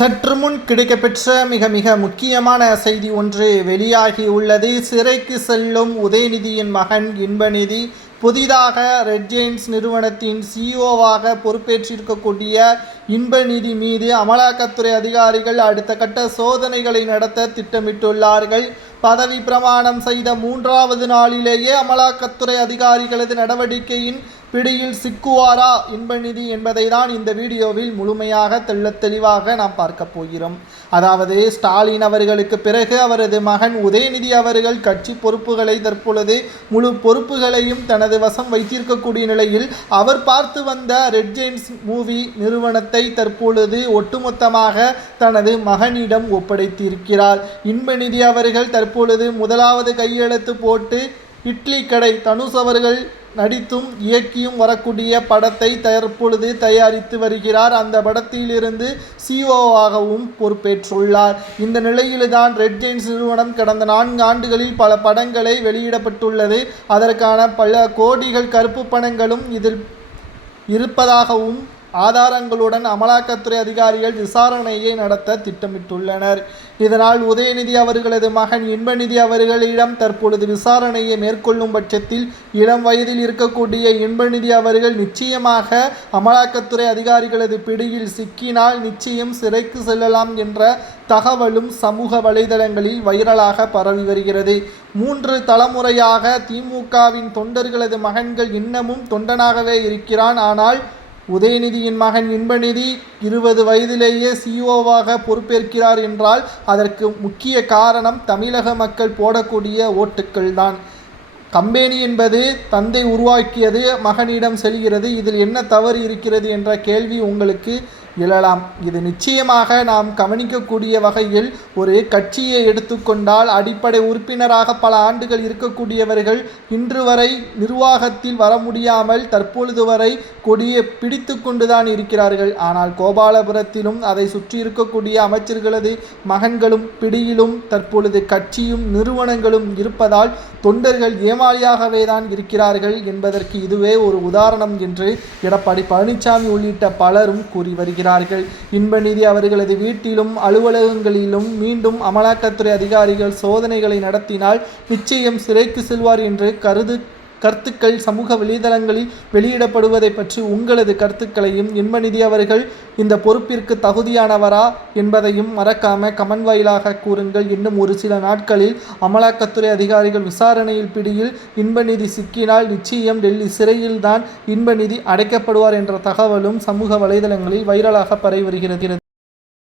சற்று முன் கிடைக்கப்பெற்ற மிக முக்கியமான செய்தி ஒன்று வெளியாகியுள்ளது. சிறைக்கு செல்லும் உதயநிதியின் மகன் இன்பநிதி புதிதாக ரெட் ஜெயின்ஸ் நிறுவனத்தின் சிஇஓவாக பொறுப்பேற்றிருக்கக்கூடிய இன்பநிதி மீது அமலாக்கத்துறை அதிகாரிகள் அடுத்த கட்ட சோதனைகளை நடத்த திட்டமிட்டுள்ளார்கள். பதவி பிரமாணம் செய்த 3வது நாளிலேயே அமலாக்கத்துறை அதிகாரிகளது நடவடிக்கையின் பிடியில் சிக்குவாரா இன்பநிதி என்பதை தான் இந்த வீடியோவில் முழுமையாக தெளிவாக நாம் பார்க்க போகிறோம். அதாவது ஸ்டாலின் அவர்களுக்கு பிறகு அவரது மகன் உதயநிதி அவர்கள் கட்சி பொறுப்புகளை தற்பொழுது முழு பொறுப்புகளையும் தனது வசம் வைத்திருக்கக்கூடிய நிலையில் அவர் பார்த்து வந்த ரெட் ஜெயின்ஸ் மூவி நிறுவனத்தை தற்பொழுது ஒட்டுமொத்தமாக தனது மகனிடம் ஒப்படைத்திருக்கிறார். இன்பநிதி அவர்கள் தற்பொழுது முதலாவது கையெழுத்து போட்டு இட்லி கடை தனுஷ் அவர்கள் நடித்தும் இயக்கியும் வரக்கூடிய படத்தை தற்பொழுது தயாரித்து வருகிறார். அந்த படத்திலிருந்து சிஇஓவாகவும் பொறுப்பேற்றுள்ளார். இந்த நிலையில்தான் ரெட் ஜெயின்ஸ் நிறுவனம் கடந்த 4 ஆண்டுகளில் பல படங்களை வெளியிடப்பட்டுள்ளது. அதற்கான பல கோடிகள் கருப்பு பணங்களும் இதில் இருப்பதாகவும் ஆதாரங்களுடன் அமலாக்கத்துறை அதிகாரிகள் விசாரணையை நடத்த திட்டமிட்டுள்ளனர். இதனால் உதயநிதி அவர்களது மகன் இன்பநிதி அவர்களிடம் தற்பொழுது விசாரணையை மேற்கொள்ளும் பட்சத்தில் இளம் வயதில் இருக்கக்கூடிய இன்பநிதி அவர்கள் நிச்சயமாக அமலாக்கத்துறை அதிகாரிகளது பிடியில் சிக்கினால் நிச்சயம் சிறைக்கு செல்லலாம் என்ற தகவலும் சமூக வலைதளங்களில் வைரலாக பரவி வருகிறது. 3 தலைமுறையாக திமுகவின் தொண்டர்களது மகன்கள் இன்னமும் தொண்டனாகவே இருக்கிறான். ஆனால் உதயநிதியின் மகன் இன்பநிதி 20 வயதிலேயே சிஇஓவாக பொறுப்பேற்கிறார் என்றால் அதற்கு முக்கிய காரணம் தமிழக மக்கள் போடக்கூடிய ஓட்டுக்கள் தான். கம்பெனி என்பது தந்தை உருவாக்கியது மகனிடம் செல்கிறது. இதில் என்ன தவறு இருக்கிறது என்ற கேள்வி உங்களுக்கு எழலாம். இது நிச்சயமாக நாம் கவனிக்கக்கூடிய வகையில் ஒரு கட்சியை எடுத்துக்கொண்டால் அடிப்படை உறுப்பினராக பல ஆண்டுகள் இருக்கக்கூடியவர்கள் இன்று வரை நிர்வாகத்தில் வர முடியாமல் தற்பொழுது வரை கொடியை பிடித்து கொண்டுதான் இருக்கிறார்கள். ஆனால் கோபாலபுரத்திலும் அதை சுற்றி இருக்கக்கூடிய அமைச்சர்களது மகன்களும் பிடியிலும் தற்பொழுது கட்சியும் நிறுவனங்களும் இருப்பதால் தொண்டர்கள் ஏமாளியாகவே தான் இருக்கிறார்கள் என்பதற்கு இதுவே ஒரு உதாரணம் என்று எடப்பாடி பழனிசாமி உள்ளிட்ட பலரும் கூறி வருகிறார்கள். இன்பநிதி அவர்களது வீட்டிலும் அலுவலகங்களிலும் மீண்டும் அமலாக்கத்துறை அதிகாரிகள் சோதனைகளை நடத்தினால் நிச்சயம் சிறைக்கு செல்வார் என்று கருத்துக்கள் சமூக வலைதளங்களில் வெளியிடப்படுவதை பற்றி உங்களது கருத்துக்களையும் இன்பநிதி அவர்கள் இந்த பொறுப்பிற்கு தகுதியானவரா என்பதையும் மறக்காம கமெண்ட் வாயிலாக கூறுங்கள். இன்னும் ஒரு சில நாட்களில் அமலாக்கத்துறை அதிகாரிகள் விசாரணையில் பிடியில் இன்பநிதி சிக்கினால் நிச்சயம் டெல்லி சிறையில்தான் இன்பநிதி அடைக்கப்படுவார் என்ற தகவலும் சமூக வலைதளங்களில் வைரலாக பரவி வருகிறது.